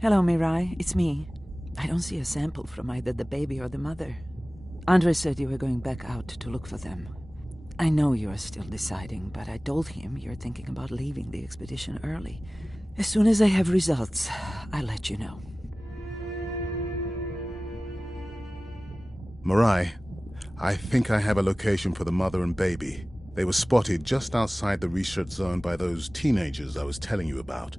Hello, Mirai. It's me. I don't see a sample from either the baby or the mother. Andre said you were going back out to look for them. I know you are still deciding, but I told him you're thinking about leaving the expedition early. As soon as I have results, I'll let you know. Mirai, I think I have a location for the mother and baby. They were spotted just outside the research zone by those teenagers I was telling you about.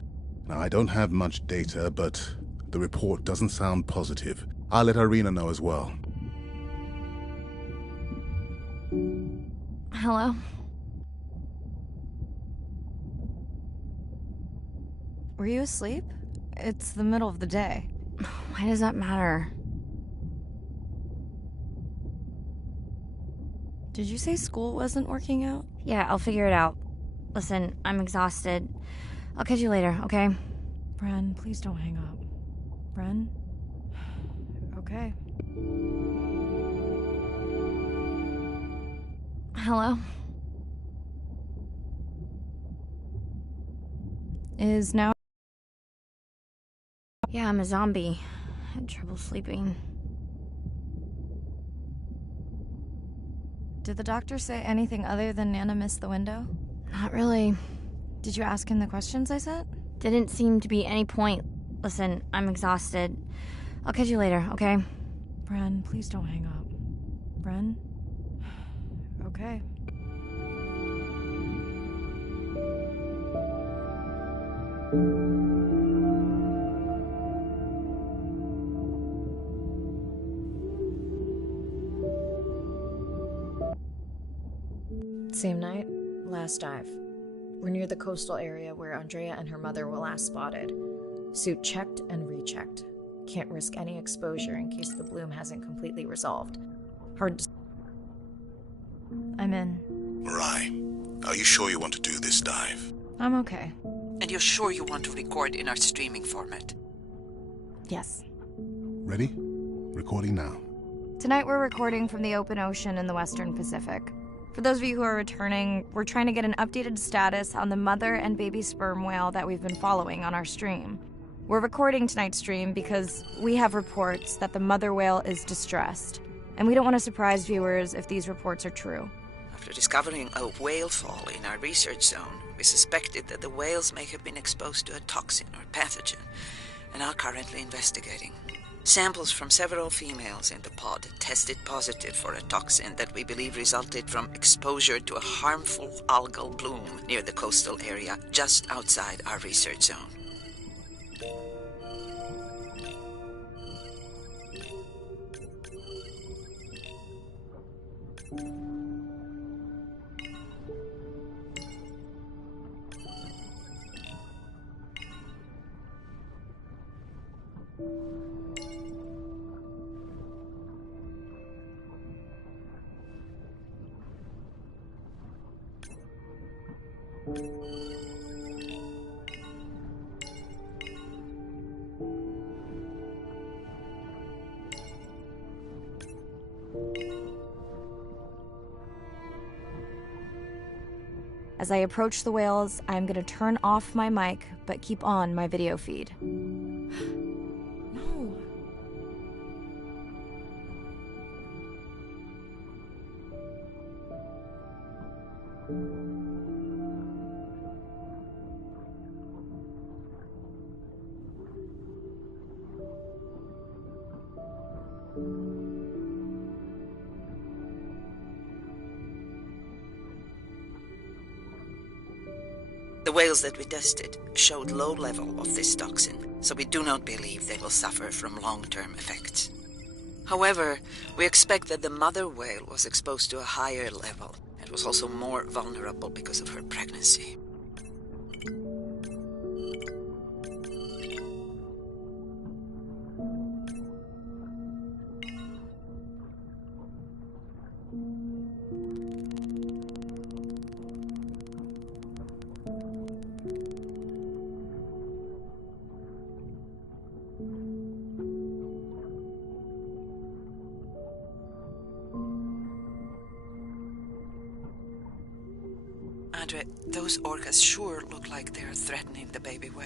Now, I don't have much data, but the report doesn't sound positive. I'll let Irina know as well. Hello? Were you asleep? It's the middle of the day. Why does that matter? Did you say school wasn't working out? Yeah, I'll figure it out. Listen, I'm exhausted. I'll catch you later, okay? Bren, please don't hang up. Bren? Okay. Hello? Is now... Yeah, I'm a zombie. I had trouble sleeping. Did the doctor say anything other than Nana missed the window? Not really. Did you ask him the questions I sent? Didn't seem to be any point. Listen, I'm exhausted. I'll catch you later, okay? Bren, please don't hang up. Bren? Okay. Same night, last dive. We're near the coastal area where Andrea and her mother were last spotted. Suit checked and rechecked. Can't risk any exposure in case the bloom hasn't completely resolved. Hard to... I'm in. Mirai, are you sure you want to do this dive? I'm okay. And you're sure you want to record in our streaming format? Yes. Ready? Recording now. Tonight we're recording from the open ocean in the Western Pacific. For those of you who are returning, we're trying to get an updated status on the mother and baby sperm whale that we've been following on our stream. We're recording tonight's stream because we have reports that the mother whale is distressed, and we don't want to surprise viewers if these reports are true. After discovering a whale fall in our research zone, we suspected that the whales may have been exposed to a toxin or pathogen, and are currently investigating. Samples from several females in the pod tested positive for a toxin that we believe resulted from exposure to a harmful algal bloom near the coastal area just outside our research zone. As I approach the whales, I'm going to turn off my mic, but keep on my video feed. No. The whales that we tested showed low level of this toxin, so we do not believe they will suffer from long-term effects. However, we expect that the mother whale was exposed to a higher level and was also more vulnerable because of her pregnancy. Andre, those orcas sure look like they're threatening the baby whale.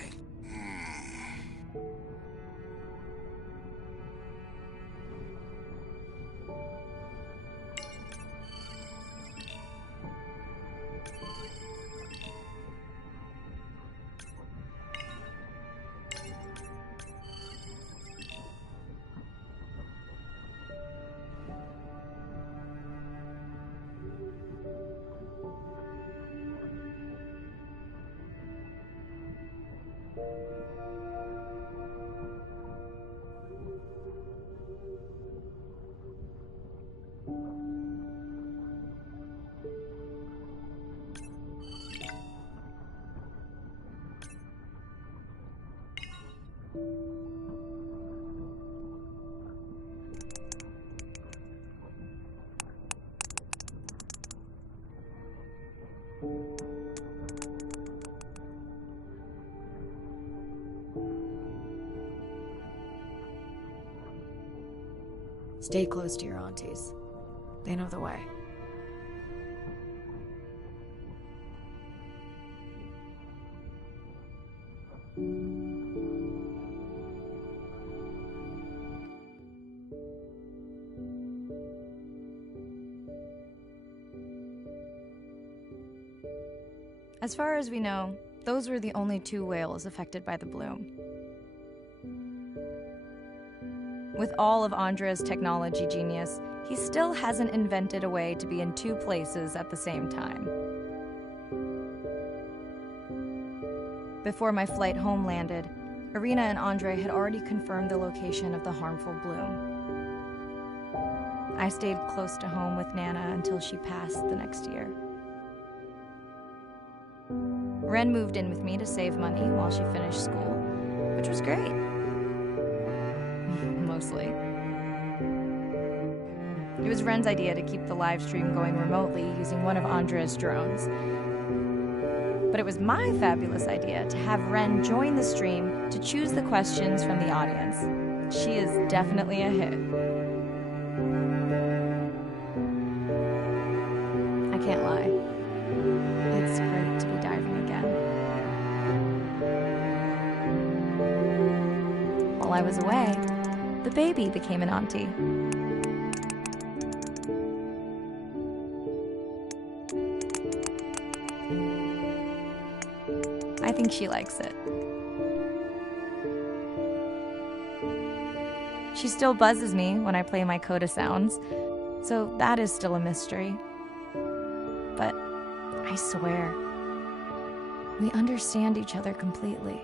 Stay close to your aunties. They know the way. As far as we know, those were the only 2 whales affected by the bloom. With all of Andrea's technology genius, he still hasn't invented a way to be in 2 places at the same time. Before my flight home landed, Irina and Andre had already confirmed the location of the harmful bloom. I stayed close to home with Nana until she passed the next year. Ren moved in with me to save money while she finished school, which was great. Mostly. It was Ren's idea to keep the live stream going remotely using one of Andrea's drones. But it was my fabulous idea to have Ren join the stream to choose the questions from the audience. She is definitely a hit. I can't lie. It's great to be diving again. While I was away, the baby became an auntie. I think she likes it. She still buzzes me when I play my coda sounds, so that is still a mystery. But I swear, we understand each other completely.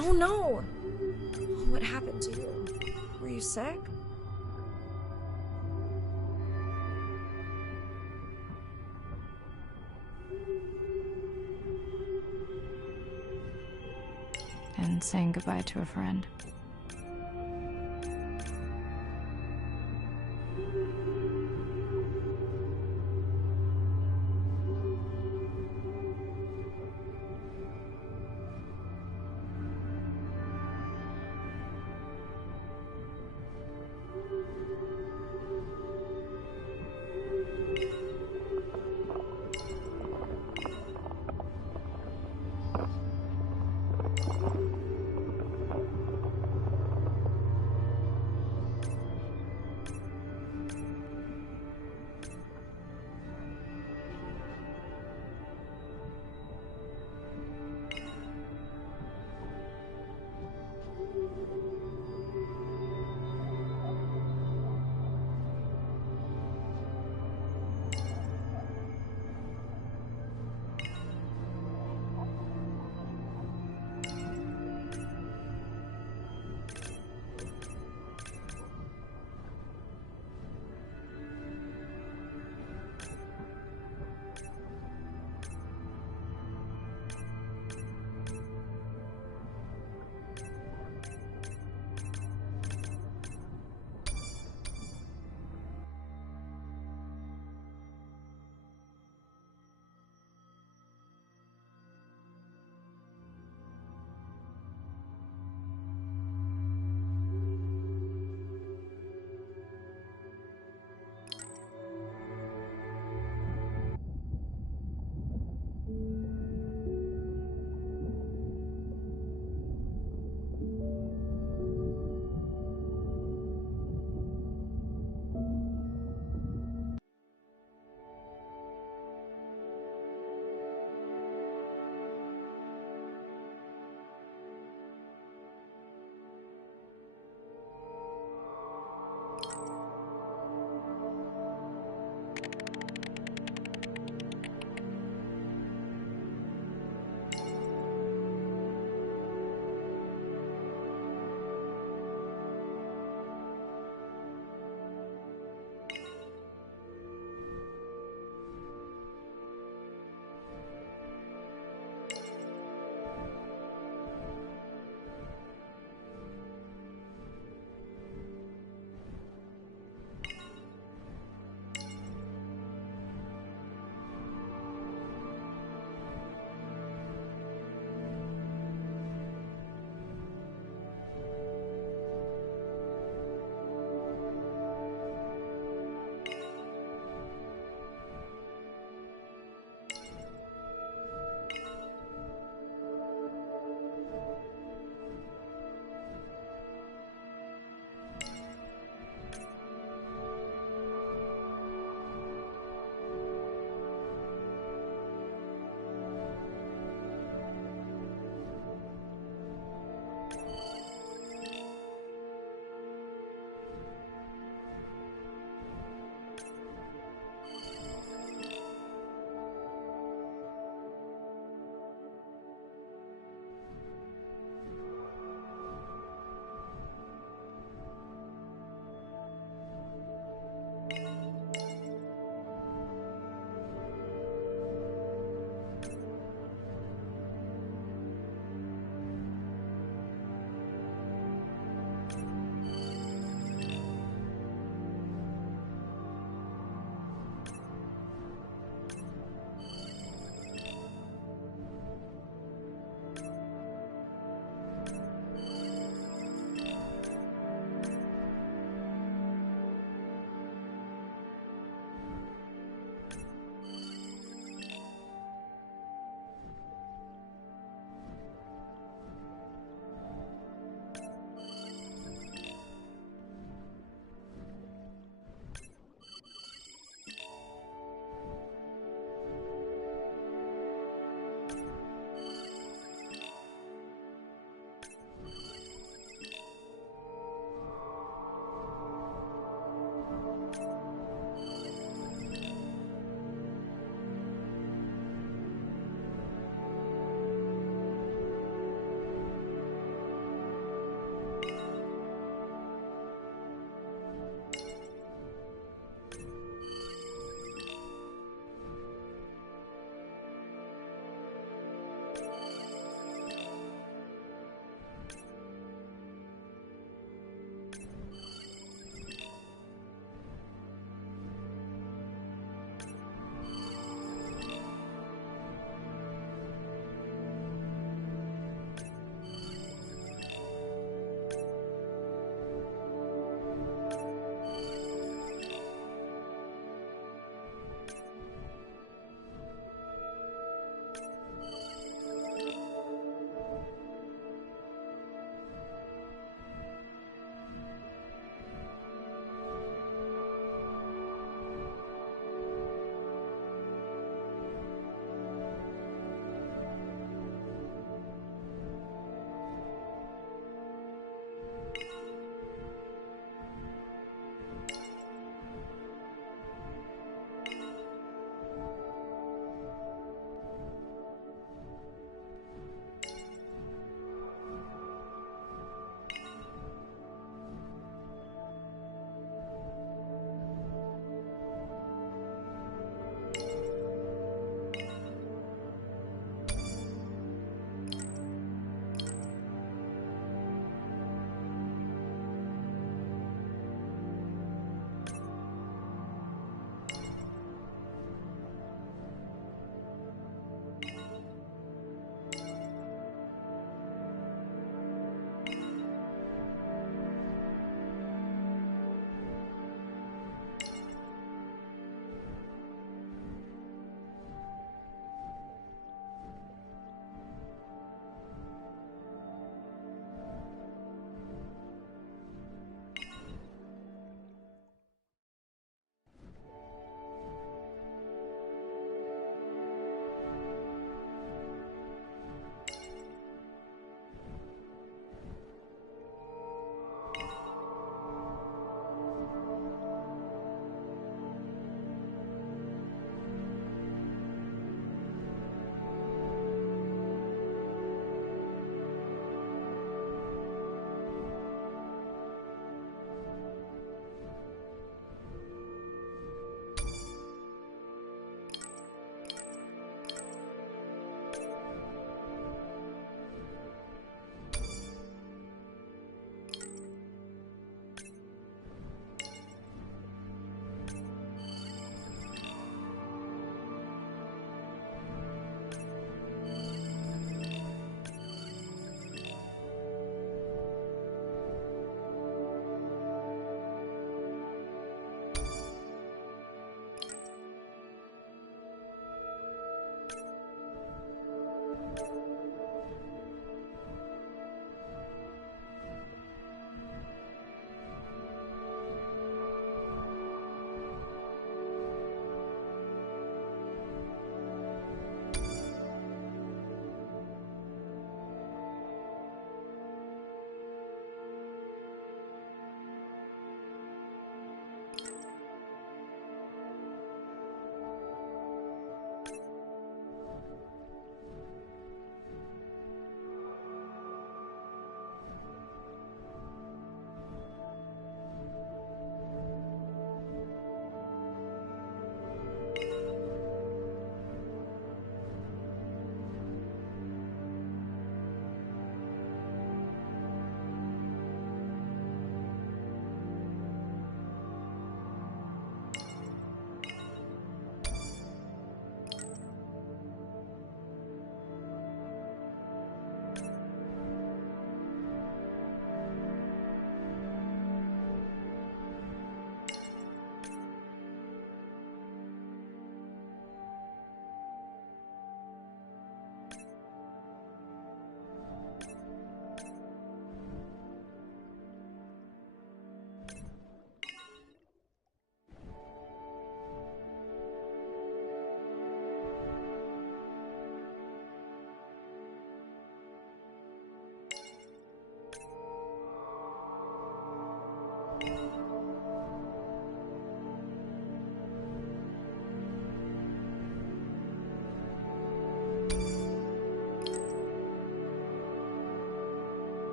Oh no! What happened to you? Were you sick? And saying goodbye to a friend.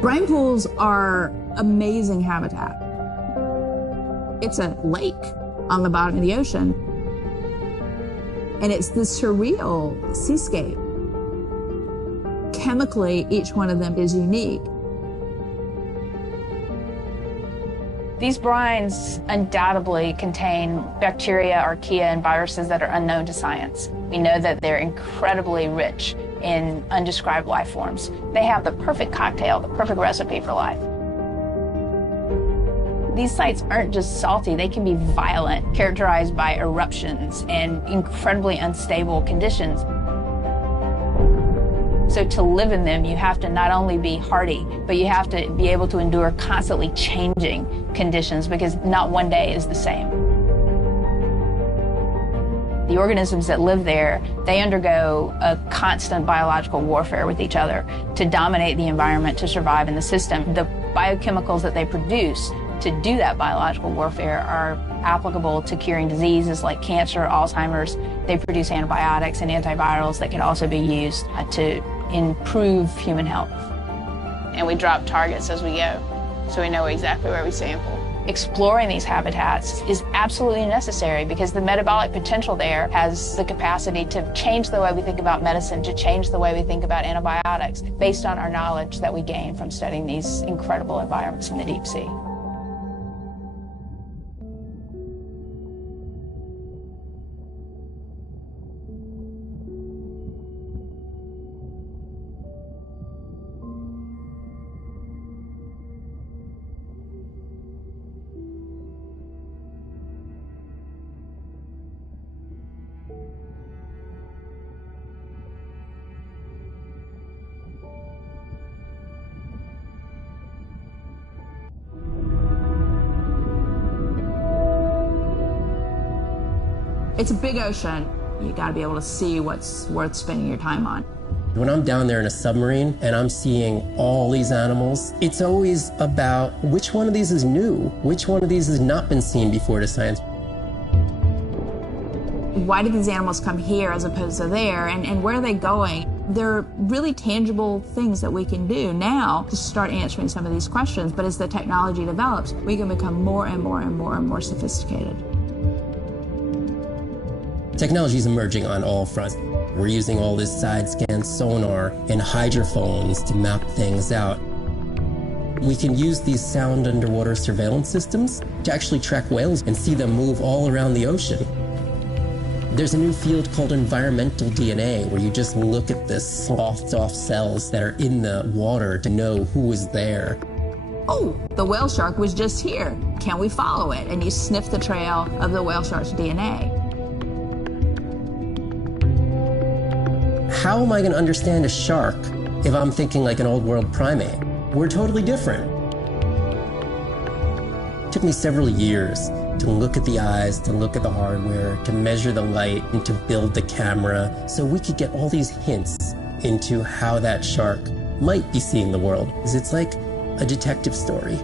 Brine pools are amazing habitat. It's a lake on the bottom of the ocean, and it's this surreal seascape. Chemically, each one of them is unique. These brines undoubtedly contain bacteria, archaea, and viruses that are unknown to science. We know that they're incredibly rich in undescribed life forms. They have the perfect cocktail, the perfect recipe for life. These sites aren't just salty, they can be violent, characterized by eruptions and incredibly unstable conditions. So to live in them, you have to not only be hardy, but you have to be able to endure constantly changing conditions, because not one day is the same. The organisms that live there, they undergo a constant biological warfare with each other to dominate the environment, to survive in the system. The biochemicals that they produce to do that biological warfare are applicable to curing diseases like cancer, Alzheimer's. They produce antibiotics and antivirals that can also be used to improve human health. And we drop targets as we go, so we know exactly where we sample. Exploring these habitats is absolutely necessary because the metabolic potential there has the capacity to change the way we think about medicine, to change the way we think about antibiotics, based on our knowledge that we gain from studying these incredible environments in the deep sea. It's a big ocean. You gotta be able to see what's worth spending your time on. When I'm down there in a submarine and I'm seeing all these animals, it's always about which one of these is new, which one of these has not been seen before to science. Why did these animals come here as opposed to there, and where are they going? There are really tangible things that we can do now to start answering some of these questions, but as the technology develops, we can become more and more and more and more sophisticated. Technology is emerging on all fronts. We're using all this side-scan sonar and hydrophones to map things out. We can use these sound underwater surveillance systems to actually track whales and see them move all around the ocean. There's a new field called environmental DNA, where you just look at the sloughed off cells that are in the water to know who is there. Oh, the whale shark was just here. Can we follow it? And you sniff the trail of the whale shark's DNA. How am I going to understand a shark if I'm thinking like an old world primate? We're totally different. It took me several years to look at the eyes, to look at the hardware, to measure the light, and to build the camera so we could get all these hints into how that shark might be seeing the world. It's like a detective story.